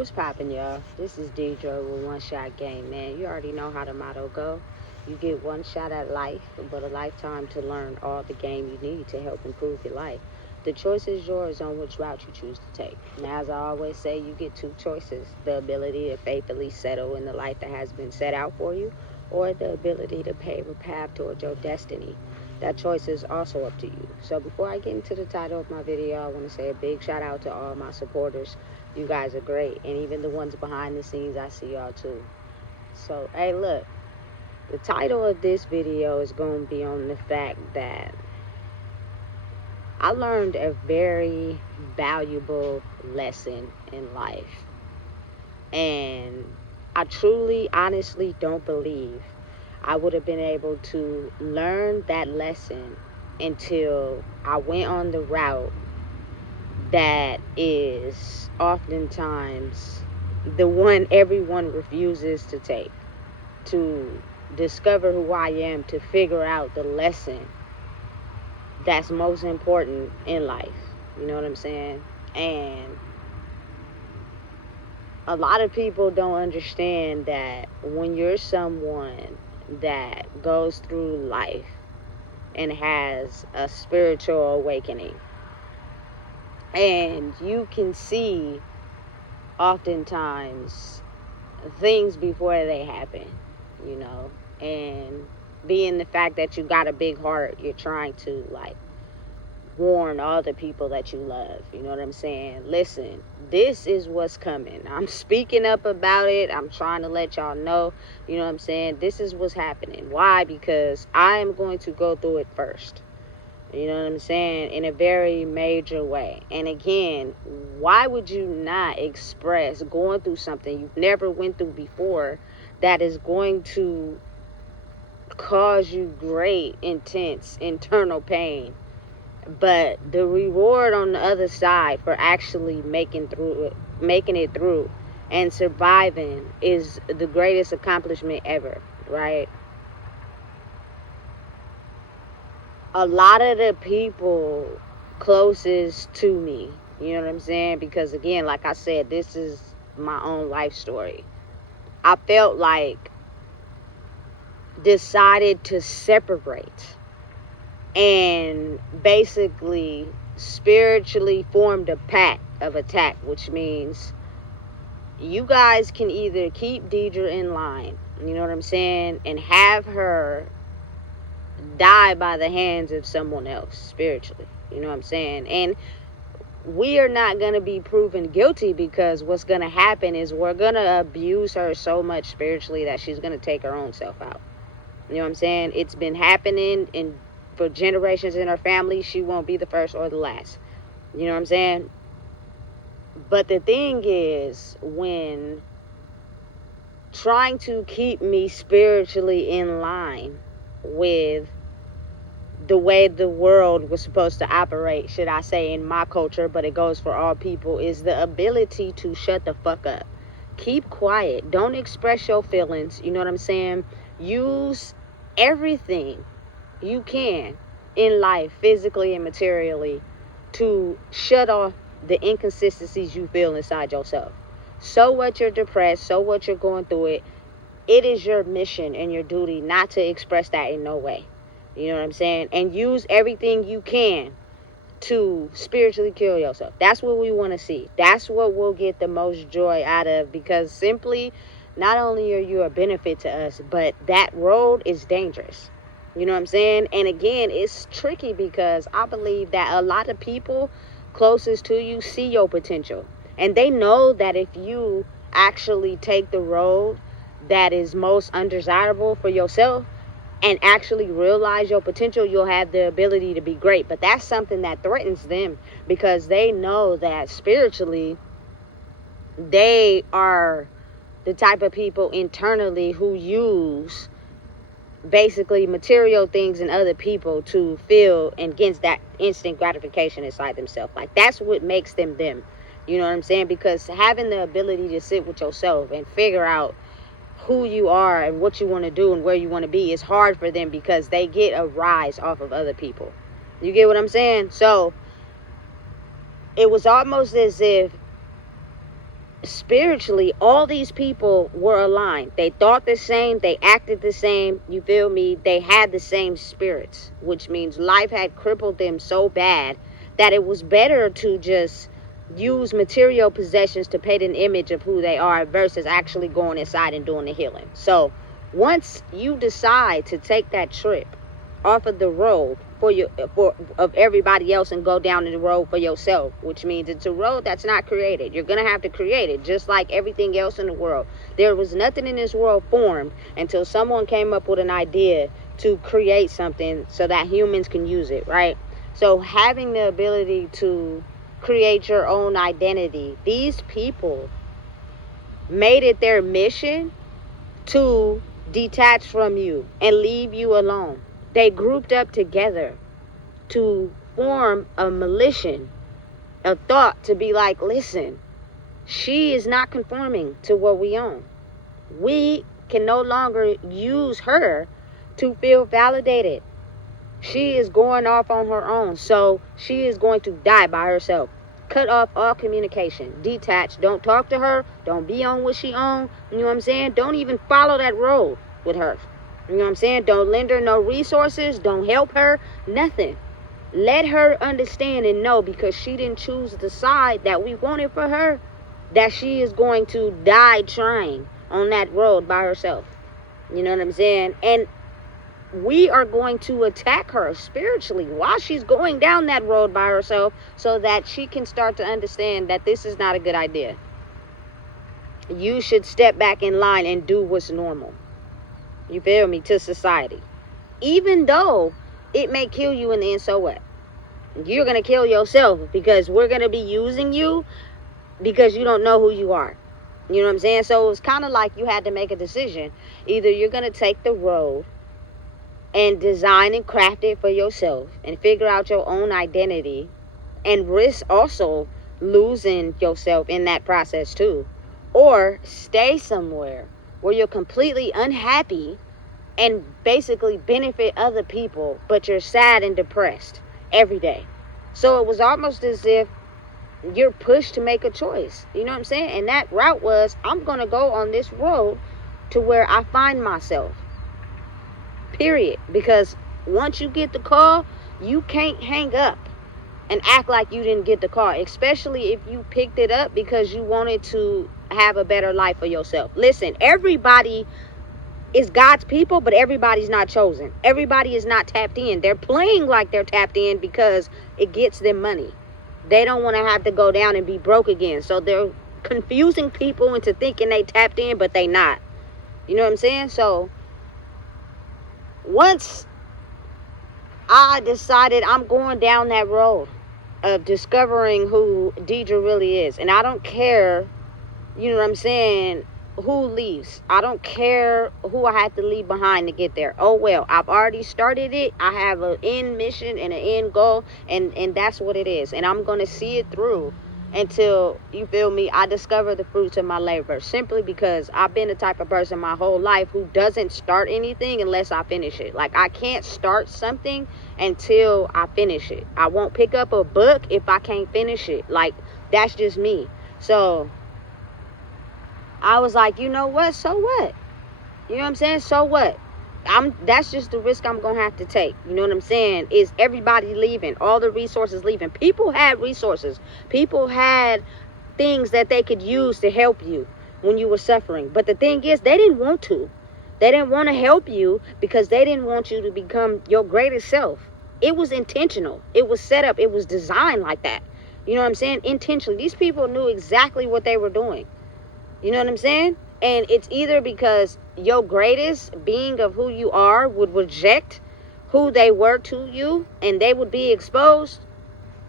What's poppin', y'all? This is Deidre with One Shot Game, man. You already know how the motto go. You get one shot at life, but a lifetime to learn all the game you need to help improve your life. The choice is yours on which route you choose to take. Now, as I always say, you get two choices: the ability to faithfully settle in the life that has been set out for you, or the ability to pave a path towards your destiny. That choice is also up to you. So before I get into the title of my video, I want to say a big shout out to all my supporters. You guys are great, and even the ones behind the scenes, I see y'all too. So, hey, look, the title of this video is going to be on the fact that I learned a very valuable lesson in life, and I truly, honestly don't believe I would have been able to learn that lesson until I went on the route that is oftentimes the one everyone refuses to take, to discover who I am, to figure out the lesson that's most important in life. You know what I'm saying? And a lot of people don't understand that when you're someone that goes through life and has a spiritual awakening, and you can see oftentimes things before they happen, you know, and being the fact that you got a big heart, you're trying to like warn all the people that you love. You know what I'm saying? Listen, this is what's coming. I'm speaking up about it. I'm trying to let y'all know, you know what I'm saying? This is what's happening. Why? Because I am going to go through it first. You know what I'm saying? In a very major way. And again, why would you not express going through something you've never went through before that is going to cause you great, intense, internal pain? But the reward on the other side for actually making it through and surviving is the greatest accomplishment ever, right? A lot of the people closest to me, you know what I'm saying? Because again, like I said, this is my own life story. I felt like decided to separate and basically spiritually formed a pact of attack, which means you guys can either keep Deidre in line, you know what I'm saying, and have her die by the hands of someone else spiritually, you know what I'm saying? And we are not going to be proven guilty, because what's going to happen is we're going to abuse her so much spiritually that she's going to take her own self out. You know what I'm saying? It's been happening for generations in her family. She won't be the first or the last. You know what I'm saying? But the thing is, when trying to keep me spiritually in line with the way the world was supposed to operate, should I say, in my culture, but it goes for all people, is the ability to shut the fuck up. Keep quiet. Don't express your feelings. You know what I'm saying? Use everything you can in life, physically and materially, to shut off the inconsistencies you feel inside yourself. So what you're depressed, so what you're going through it, it is your mission and your duty not to express that in no way. You know what I'm saying? And use everything you can to spiritually kill yourself. That's what we want to see. That's what we'll get the most joy out of, because simply, not only are you a benefit to us, but that road is dangerous. You know what I'm saying? And again, it's tricky because I believe that a lot of people closest to you see your potential. And they know that if you actually take the road that is most undesirable for yourself and actually realize your potential, you'll have the ability to be great. But that's something that threatens them, because they know that spiritually they are the type of people internally who use basically material things and other people to feel and get that instant gratification inside themselves. Like, that's what makes them them. You know what I'm saying? Because having the ability to sit with yourself and figure out who you are and what you want to do and where you want to be is hard for them, because they get a rise off of other people. You get what I'm saying? So it was almost as if spiritually, all these people were aligned. They thought the same, they acted the same, you feel me? They had the same spirits, which means life had crippled them so bad that it was better to just use material possessions to paint an image of who they are versus actually going inside and doing the healing. So once you decide to take that trip off of the road of everybody else and go down the road for yourself, which means it's a road that's not created. You're gonna have to create it, just like everything else in the world. There was nothing in this world formed until someone came up with an idea to create something so that humans can use it, right? So having the ability to create your own identity, these people made it their mission to detach from you and leave you alone. They grouped up together to form a militia, a thought to be like, listen, she is not conforming to what we own. We can no longer use her to feel validated. She is going off on her own, so she is going to die by herself. Cut off all communication. Detach. Don't talk to her. Don't be on what she on. You know what I'm saying? Don't even follow that road with her. You know what I'm saying? Don't lend her no resources. Don't help her. Nothing. Let her understand and know, because she didn't choose the side that we wanted for her, that she is going to die trying on that road by herself. You know what I'm saying? And we are going to attack her spiritually while she's going down that road by herself, so that she can start to understand that this is not a good idea. You should step back in line and do what's normal. You feel me? To society. Even though it may kill you in the end, so what? You're going to kill yourself, because we're going to be using you because you don't know who you are. You know what I'm saying? So it was kind of like you had to make a decision. Either you're going to take the road and design and craft it for yourself and figure out your own identity, and risk also losing yourself in that process too, or stay somewhere where you're completely unhappy and basically benefit other people, but you're sad and depressed every day. So it was almost as if you're pushed to make a choice. You know what I'm saying? And that route was, I'm going to go on this road to where I find myself. Period. Because once you get the call, you can't hang up and act like you didn't get the call, especially if you picked it up because you wanted to have a better life for yourself. Listen, everybody is God's people, but everybody's not chosen. Everybody is not tapped in. They're playing like they're tapped in because it gets them money. They don't want to have to go down and be broke again. So they're confusing people into thinking they tapped in, but they not. You know what I'm saying? So once I decided I'm going down that road of discovering who Deidre really is, and I don't care, you know what I'm saying, who leaves. I don't care who I have to leave behind to get there. Oh well, I've already started it. I have an end mission and an end goal, and that's what it is. And I'm going to see it through until, you feel me, I discover the fruits of my labor. Simply because I've been the type of person my whole life who doesn't start anything unless I finish it. Like, I can't start something until I finish it. I won't pick up a book if I can't finish it. Like, that's just me. So I was like, you know what? So what? You know what I'm saying? So what? That's just the risk I'm going to have to take. You know what I'm saying? Is everybody leaving? All the resources leaving. People had resources. People had things that they could use to help you when you were suffering. But the thing is, they didn't want to. They didn't want to help you because they didn't want you to become your greatest self. It was intentional. It was set up. It was designed like that. You know what I'm saying? Intentionally. These people knew exactly what they were doing. You know what I'm saying? And it's either because your greatest being of who you are would reject who they were to you, and they would be exposed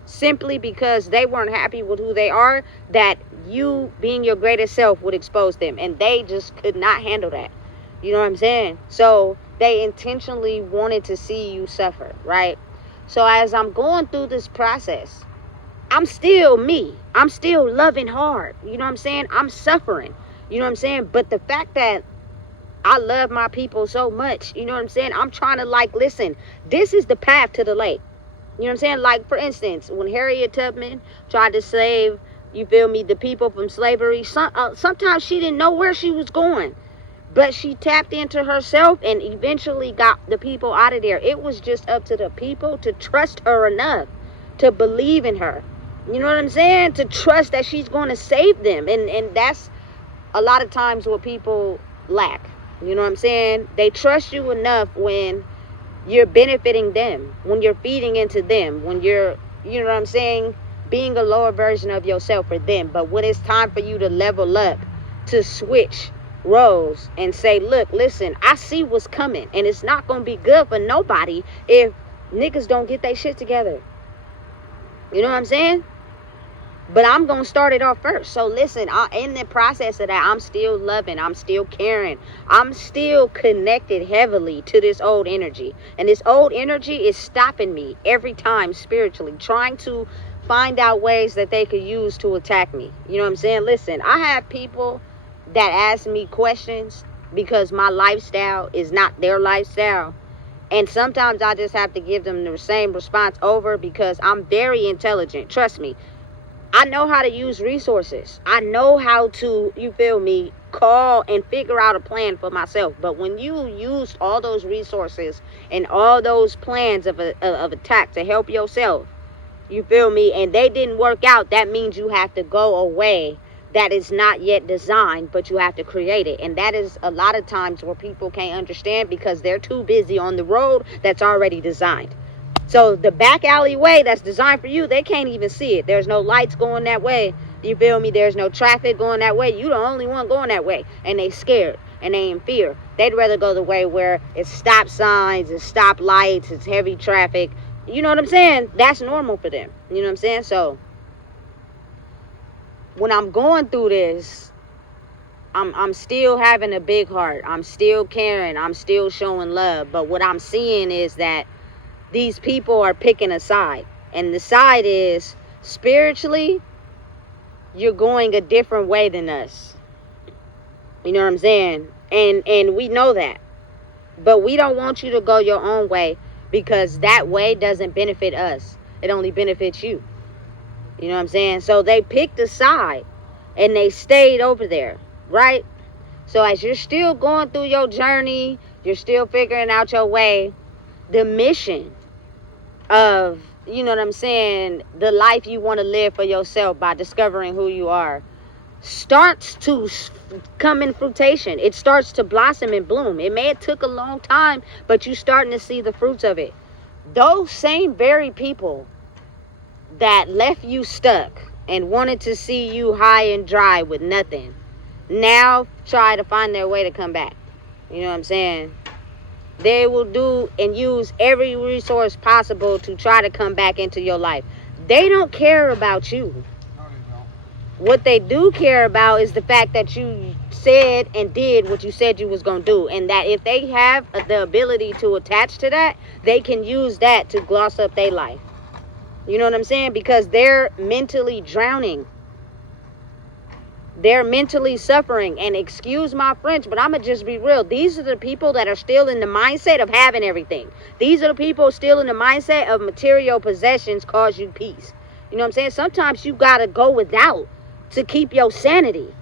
simply because they weren't happy with who they are, that you being your greatest self would expose them, and they just could not handle that. You know what I'm saying? So they intentionally wanted to see you suffer, right? So as I'm going through this process, I'm still me. I'm still loving hard. You know what I'm saying? I'm suffering. You know what I'm saying? But the fact that I love my people so much, you know what I'm saying? I'm trying to, like, listen, this is the path to the lake. You know what I'm saying? Like, for instance, when Harriet Tubman tried to save You feel me? The people from slavery. Sometimes she didn't know where she was going, but she tapped into herself and eventually got the people out of there. It was just up to the people to trust her enough to believe in her. You know what I'm saying? To trust that she's going to save them. And that's a lot of times what people lack. You know what I'm saying? They trust you enough when you're benefiting them, when you're feeding into them, when you're, you know what I'm saying, being a lower version of yourself for them. But when it's time for you to level up, to switch roles and say, look, listen, I see what's coming, and it's not going to be good for nobody if niggas don't get their shit together. You know what I'm saying? But I'm going to start it off first. So listen, in the process of that, I'm still loving. I'm still caring. I'm still connected heavily to this old energy. And this old energy is stopping me every time spiritually, trying to find out ways that they could use to attack me. You know what I'm saying? Listen, I have people that ask me questions because my lifestyle is not their lifestyle. And sometimes I just have to give them the same response over because I'm very intelligent. Trust me. I know how to use resources. I know how to, you feel me, call and figure out a plan for myself. But when you used all those resources and all those plans of attack to help yourself, you feel me, and they didn't work out, that means you have to go away. That is not yet designed, but you have to create it. And that is a lot of times where people can't understand because they're too busy on the road that's already designed. So the back alleyway that's designed for you, they can't even see it. There's no lights going that way. You feel me? There's no traffic going that way. You the only one going that way. And they scared and they in fear. They'd rather go the way where it's stop signs, it's stop lights, it's heavy traffic. You know what I'm saying? That's normal for them. You know what I'm saying? So when I'm going through this, I'm still having a big heart. I'm still caring. I'm still showing love. But what I'm seeing is that these people are picking a side. And the side is, spiritually, you're going a different way than us. You know what I'm saying? And we know that. But we don't want you to go your own way because that way doesn't benefit us. It only benefits you. You know what I'm saying? So they picked a side and they stayed over there, right? So as you're still going through your journey, you're still figuring out your way, the mission of, you know what I'm saying, the life you want to live for yourself by discovering who you are starts to come in fruition. It starts to blossom and bloom. It may have took a long time, but you're starting to see the fruits of it. Those same very people that left you stuck and wanted to see you high and dry with nothing now try to find their way to come back. You know what I'm saying? They will do and use every resource possible to try to come back into your life. They don't care about you. No, they don't. What they do care about is the fact that you said and did what you said you was going to do. And that if they have the ability to attach to that, they can use that to gloss up their life. You know what I'm saying? Because they're mentally drowning. They're mentally suffering. And excuse my French, but I'm going to just be real. These are the people that are still in the mindset of having everything. These are the people still in the mindset of material possessions cause you peace. You know what I'm saying? Sometimes you got to go without to keep your sanity.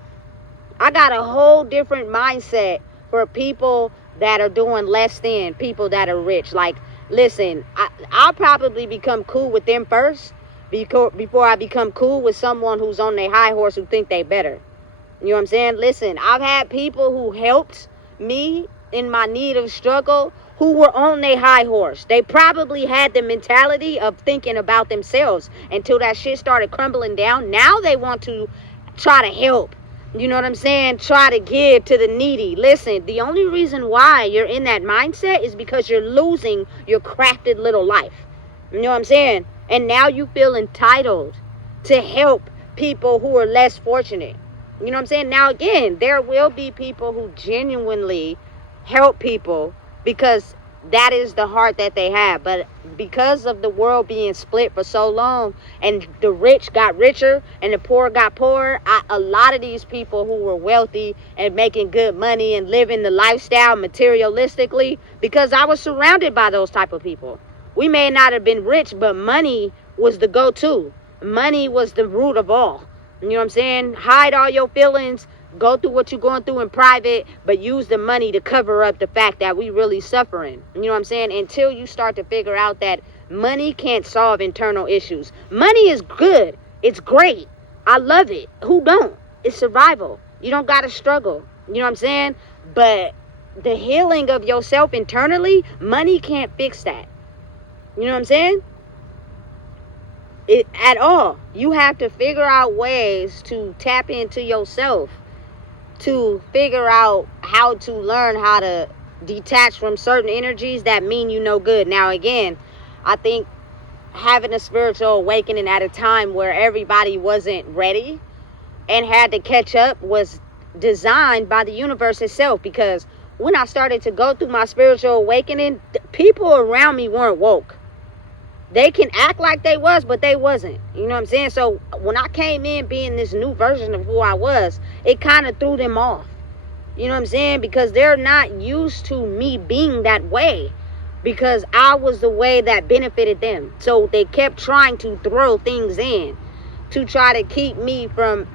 I got a whole different mindset for people that are doing less than people that are rich. Like, listen, I'll probably become cool with them first before I become cool with someone who's on their high horse who think they better. You know what I'm saying? Listen, I've had people who helped me in my need of struggle who were on their high horse. They probably had the mentality of thinking about themselves until that shit started crumbling down. Now they want to try to help. You know what I'm saying? Try to give to the needy. Listen, the only reason why you're in that mindset is because you're losing your crafted little life. You know what I'm saying? And now you feel entitled to help people who are less fortunate. You know what I'm saying? Now, again, there will be people who genuinely help people because that is the heart that they have. But because of the world being split for so long and the rich got richer and the poor got poorer, a lot of these people who were wealthy and making good money and living the lifestyle materialistically, because I was surrounded by those type of people. We may not have been rich, but money was the go-to. Money was the root of all. You know what I'm saying? Hide all your feelings. Go through what you're going through in private, but use the money to cover up the fact that we really suffering. You know what I'm saying? Until you start to figure out that money can't solve internal issues. Money is good. It's great. I love it. Who don't? It's survival. You don't got to struggle. You know what I'm saying? But the healing of yourself internally, money can't fix that. You know what I'm saying? At all. You have to figure out ways to tap into yourself, to figure out how to learn how to detach from certain energies that mean you no good. Now again, I think having a spiritual awakening at a time where everybody wasn't ready and had to catch up was designed by the universe itself, because when I started to go through my spiritual awakening, people around me weren't woke. They can act like they was, but they wasn't. You know what I'm saying? So when I came in being this new version of who I was, it kind of threw them off. You know what I'm saying? Because they're not used to me being that way, because I was the way that benefited them. So they kept trying to throw things in to try to keep me from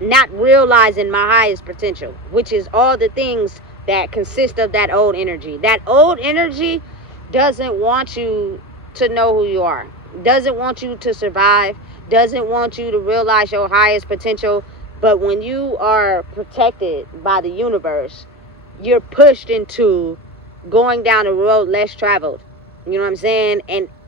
not realizing my highest potential, which is all the things that consist of that old energy. That old energy doesn't want you to know who you are, doesn't want you to survive, doesn't want you to realize your highest potential. But when you are protected by the universe, you're pushed into going down a road less traveled. You know what I'm saying?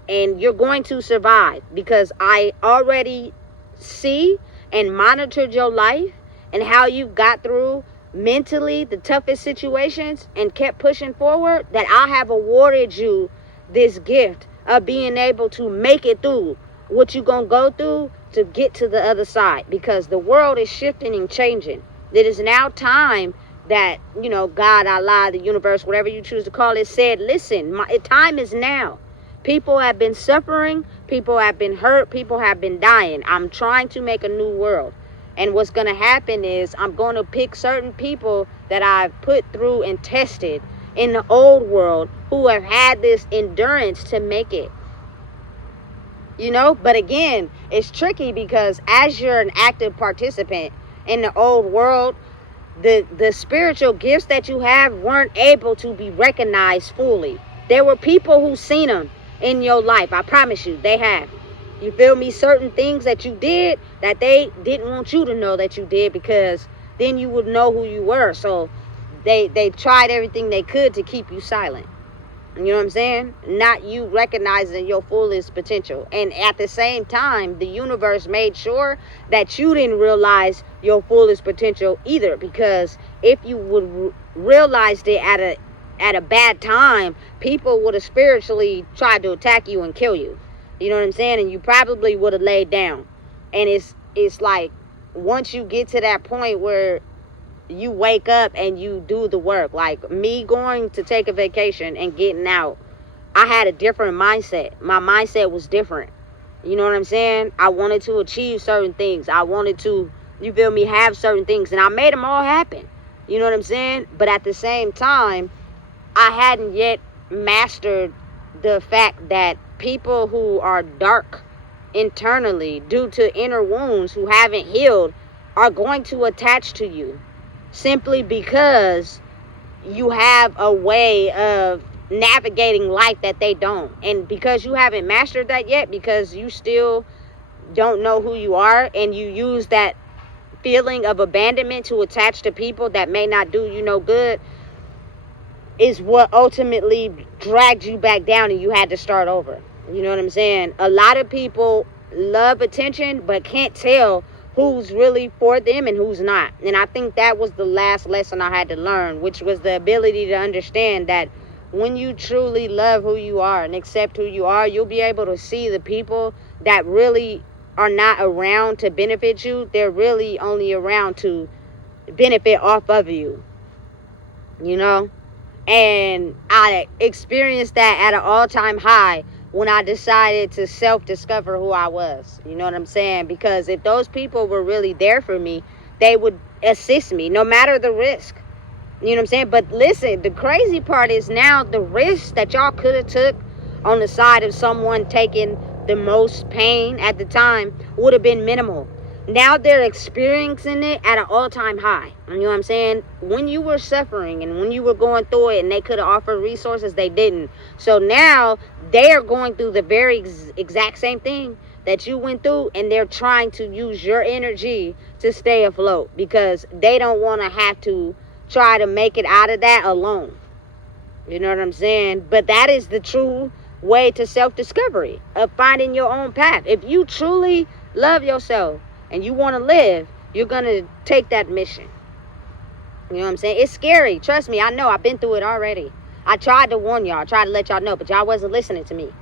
And you're going to survive, because I already see and monitored your life and how you got through mentally the toughest situations and kept pushing forward, that I have awarded you this gift of being able to make it through what you're going to go through to get to the other side, because the world is shifting and changing. It is now time that, you know, God, Allah, the universe, whatever you choose to call it, said, listen, time is now. People have been suffering, people have been hurt, people have been dying. I'm trying to make a new world. And what's going to happen is I'm going to pick certain people that I've put through and tested in the old world who have had this endurance to make it. You know, but again, it's tricky, because as you're an active participant in the old world, the spiritual gifts that you have weren't able to be recognized fully. There were people who seen them in your life. I promise you, they have. You feel me? Certain things that you did that they didn't want you to know that you did, because then you would know who you were. So they tried everything they could to keep you silent. You know what I'm saying? Not you recognizing your fullest potential. And at the same time, the universe made sure that you didn't realize your fullest potential either, because if you would realized it at a bad time, people would have spiritually tried to attack you and kill you. You know what I'm saying? And you probably would have laid down. And it's like, once you get to that point where you wake up and you do the work, like me going to take a vacation and getting out, I had a different mindset. My mindset was different. You know what I'm saying? I wanted to achieve certain things. I wanted to, you feel me, have certain things, and I made them all happen. You know what I'm saying? But at the same time, I hadn't yet mastered the fact that people who are dark internally due to inner wounds, who haven't healed, are going to attach to you, simply because you have a way of navigating life that they don't. And because you haven't mastered that yet, because you still don't know who you are, and you use that feeling of abandonment to attach to people that may not do you no good, is what ultimately dragged you back down and you had to start over. You know what I'm saying? A lot of people love attention but can't tell who's really for them and who's not. And I think that was the last lesson I had to learn, which was the ability to understand that when you truly love who you are and accept who you are, you'll be able to see the people that really are not around to benefit you. They're really only around to benefit off of you, you know? And I experienced that at an all-time high when I decided to self-discover who I was. You know what I'm saying? Because if those people were really there for me, they would assist me no matter the risk. You know what I'm saying? But listen, the crazy part is now the risk that y'all could have took on the side of someone taking the most pain at the time would have been minimal. Now they're experiencing it at an all-time high. You know what I'm saying? When you were suffering and when you were going through it and they could have offered resources, they didn't. So now they're going through the very exact same thing that you went through, and they're trying to use your energy to stay afloat because they don't want to have to try to make it out of that alone. You know what I'm saying? But that is the true way to self-discovery, of finding your own path. If you truly love yourself and you want to live, you're going to take that mission. You know what I'm saying? It's scary. Trust me. I know. I've been through it already. I tried to warn y'all. I tried to let y'all know, but y'all wasn't listening to me.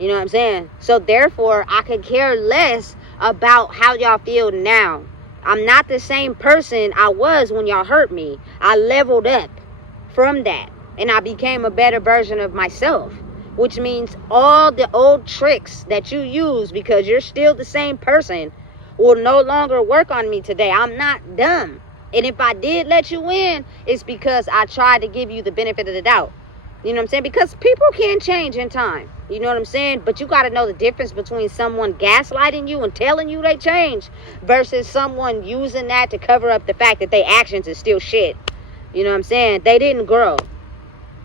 You know what I'm saying? So therefore, I could care less about how y'all feel now. I'm not the same person I was when y'all hurt me. I leveled up from that, and I became a better version of myself, which means all the old tricks that you use because you're still the same person will no longer work on me today. I'm not dumb. And if I did let you in, it's because I tried to give you the benefit of the doubt. You know what I'm saying? Because people can change in time. You know what I'm saying? But you got to know the difference between someone gaslighting you and telling you they change versus someone using that to cover up the fact that their actions is still shit. You know what I'm saying? They didn't grow.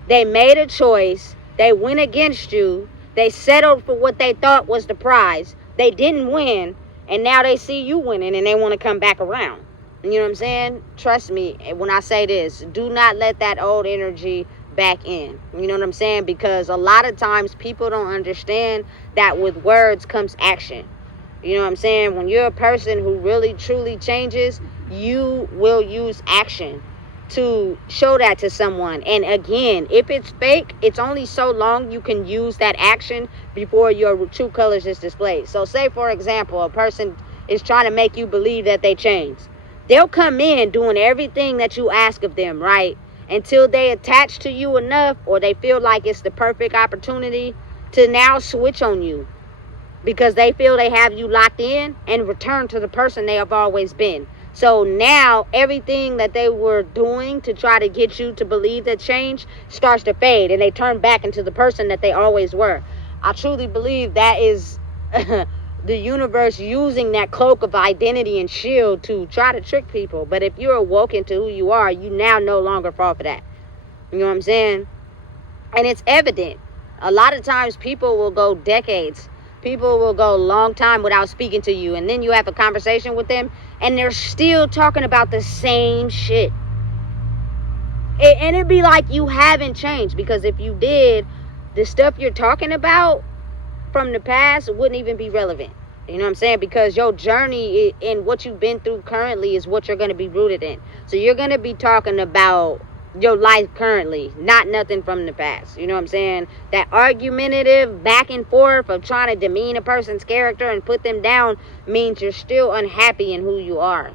They made a choice. They went against you. They settled for what they thought was the prize. They didn't win. And now they see you winning and they want to come back around. You know what I'm saying? Trust me when I say this. Do not let that old energy back in. You know what I'm saying? Because a lot of times people don't understand that with words comes action. You know what I'm saying? When you're a person who really truly changes, you will use action to show that to someone. And again, if it's fake, it's only so long you can use that action before your true colors is displayed. So say for example, a person is trying to make you believe that they changed. They'll come in doing everything that you ask of them, right? Until they attach to you enough or they feel like it's the perfect opportunity to now switch on you because they feel they have you locked in and return to the person they have always been. So now everything that they were doing to try to get you to believe that change starts to fade and they turn back into the person that they always were. I truly believe that is the universe using that cloak of identity and shield to try to trick people. But if you're awoken to who you are, you now no longer fall for that. You know what I'm saying? And it's evident. A lot of times people will go decades. People will go a long time without speaking to you. And then you have a conversation with them and they're still talking about the same shit. And it'd be like you haven't changed. Because if you did, the stuff you're talking about from the past wouldn't even be relevant. You know what I'm saying? Because your journey and what you've been through currently is what you're going to be rooted in. So you're going to be talking about your life currently, not nothing from the past. You know what I'm saying? That argumentative back and forth of trying to demean a person's character and put them down means you're still unhappy in who you are.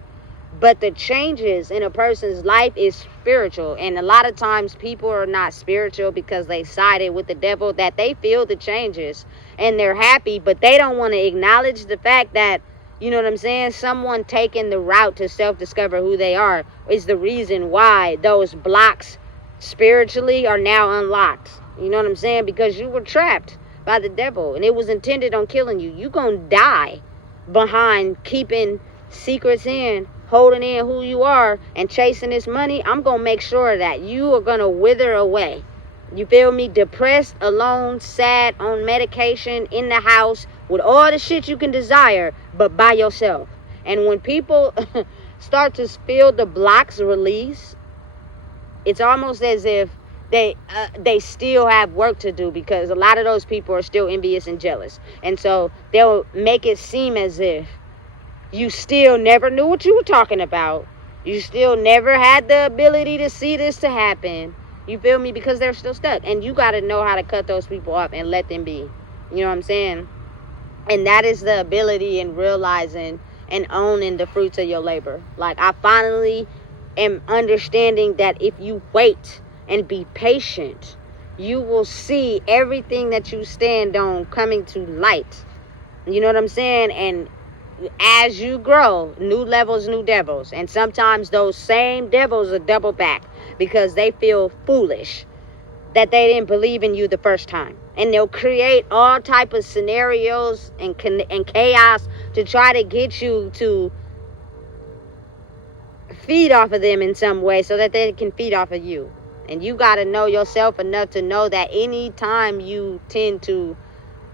But the changes in a person's life is spiritual. And a lot of times people are not spiritual because they sided with the devil, that they feel the changes and they're happy, but they don't want to acknowledge the fact that, you know what I'm saying, someone taking the route to self-discover who they are is the reason why those blocks spiritually are now unlocked. You know what I'm saying? Because you were trapped by the devil and it was intended on killing you. You gonna die behind keeping secrets in, holding in who you are and chasing this money. I'm gonna make sure that you are gonna wither away. You feel me? Depressed, alone, sad, on medication, in the house, with all the shit you can desire, but by yourself. And when people start to feel the blocks release, it's almost as if they still have work to do, because a lot of those people are still envious and jealous. And so they'll make it seem as if you still never knew what you were talking about. You still never had the ability to see this to happen. You feel me? Because they're still stuck. And you got to know how to cut those people off and let them be. You know what I'm saying? And that is the ability in realizing and owning the fruits of your labor. Like, I finally am understanding that if you wait and be patient, you will see everything that you stand on coming to light. You know what I'm saying? And as you grow, new levels, new devils. And sometimes those same devils are double back because they feel foolish that they didn't believe in you the first time. And they'll create all type of scenarios and chaos to try to get you to feed off of them in some way so that they can feed off of you. And you got to know yourself enough to know that anytime you tend to,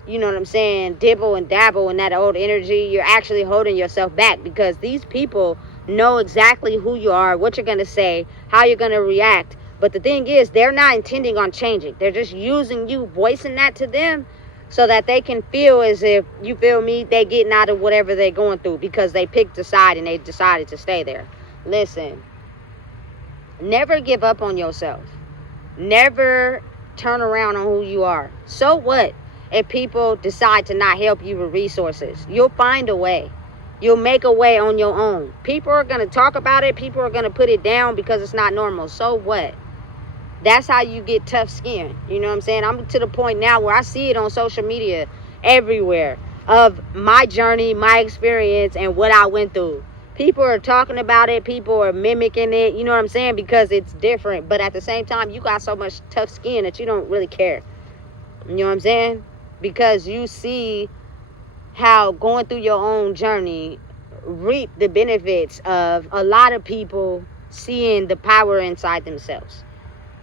you know what I'm saying, dibble and dabble in that old energy, you're actually holding yourself back, because these people know exactly who you are, what you're going to say, how you're going to react. But the thing is, they're not intending on changing. They're just using you, voicing that to them so that they can feel as if, you feel me, they getting out of whatever they're going through because they picked a side and they decided to stay there. Listen, never give up on yourself. Never turn around on who you are. So what if people decide to not help you with resources? You'll find a way. You'll make a way on your own. People are going to talk about it. People are going to put it down because it's not normal. So what? That's how you get tough skin. You know what I'm saying? I'm to the point now where I see it on social media everywhere of my journey, my experience, and what I went through. People are talking about it. People are mimicking it. You know what I'm saying? Because it's different. But at the same time, you got so much tough skin that you don't really care. You know what I'm saying? Because you see how going through your own journey reap the benefits of a lot of people seeing the power inside themselves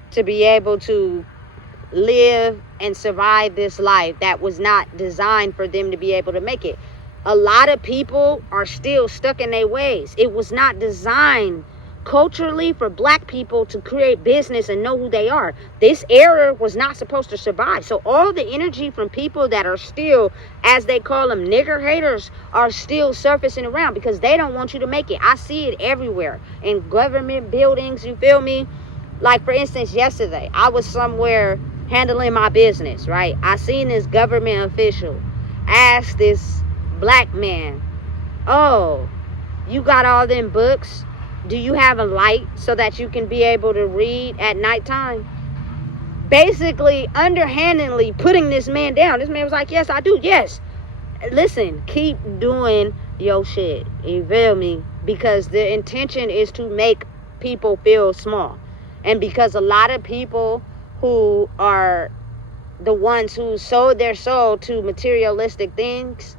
to be able to live and survive this life that was not designed for them to be able to make it. A lot of people are still stuck in their ways. It was not designed culturally for black people to create business and know who they are. This era was not supposed to survive. So all the energy from people that are still, as they call them, nigger haters, are still surfacing around because they don't want you to make it. I see it everywhere in government buildings, you feel me? Like, for instance, yesterday, I was somewhere handling my business, right? I seen this government official ask this black man, oh, you got all them books? Do you have a light so that you can be able to read at nighttime? Basically, underhandedly putting this man down. This man was like, yes, I do. Yes. Listen, keep doing your shit. You feel me? Because the intention is to make people feel small. And because a lot of people who are the ones who sold their soul to materialistic things,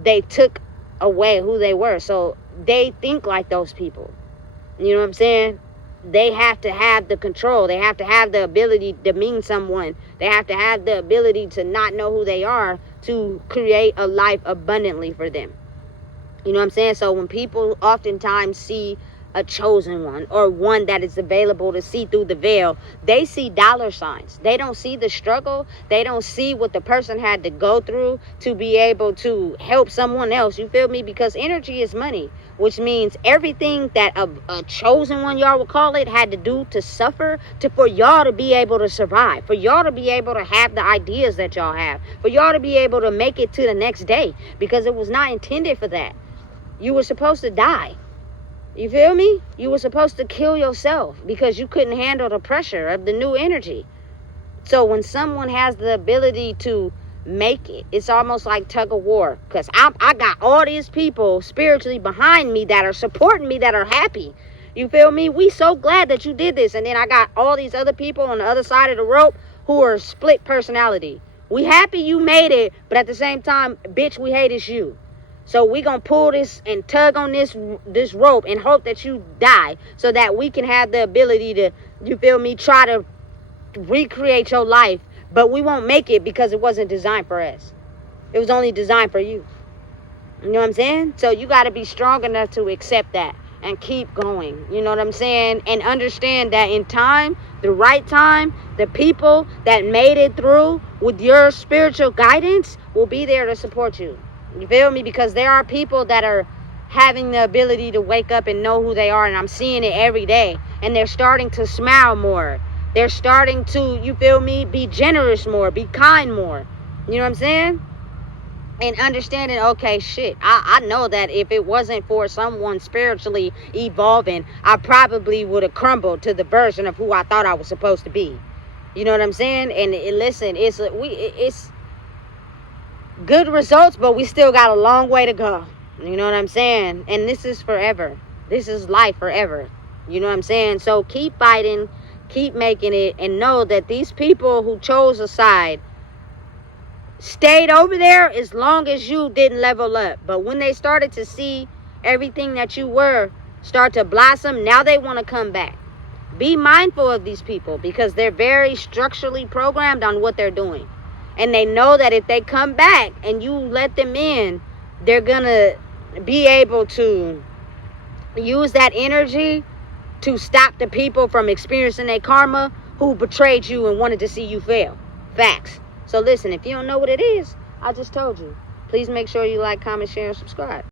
they took away who they were. So they think like those people. You know what I'm saying? They have to have the control. They have to have the ability to demean someone. They have to have the ability to not know who they are to create a life abundantly for them. You know what I'm saying? So when people oftentimes see a chosen one or one that is available to see through the veil, they see dollar signs. They don't see the struggle. They don't see what the person had to go through to be able to help someone else. You feel me? Because energy is money, which means everything that a chosen one, y'all would call it, had to do to suffer for y'all to be able to survive, for y'all to be able to have the ideas that y'all have, for y'all to be able to make it to the next day, because it was not intended for that. You were supposed to die. You feel me? You were supposed to kill yourself because you couldn't handle the pressure of the new energy. So when someone has the ability to make it, it's almost like tug of war. Because I got all these people spiritually behind me that are supporting me, that are happy. You feel me? We so glad that you did this. And then I got all these other people on the other side of the rope who are split personality. We happy you made it, but at the same time, bitch, we hate it's you. So we gonna pull this and tug on this rope and hope that you die so that we can have the ability to, you feel me, try to recreate your life. But we won't make it because it wasn't designed for us. It was only designed for you. You know what I'm saying? So you got to be strong enough to accept that and keep going. You know what I'm saying? And understand that in time, the right time, the people that made it through with your spiritual guidance will be there to support you. You feel me? Because there are people that are having the ability to wake up and know who they are. And I'm seeing it every day. And they're starting to smile more. They're starting to, you feel me, be generous more, be kind more. You know what I'm saying? And understanding, okay, shit, I know that if it wasn't for someone spiritually evolving, I probably would have crumbled to the version of who I thought I was supposed to be. You know what I'm saying? And listen, it's good results, but we still got a long way to go. You know what I'm saying? And this is forever. This is life forever. You know what I'm saying? So keep fighting, keep making it, and know that these people who chose a side stayed over there as long as you didn't level up. But when they started to see everything that you were, start to blossom, now they want to come back. Be mindful of these people because they're very structurally programmed on what they're doing. And they know that if they come back and you let them in, they're going to be able to use that energy to stop the people from experiencing their karma who betrayed you and wanted to see you fail. Facts. So listen, if you don't know what it is, I just told you. Please make sure you like, comment, share, and subscribe.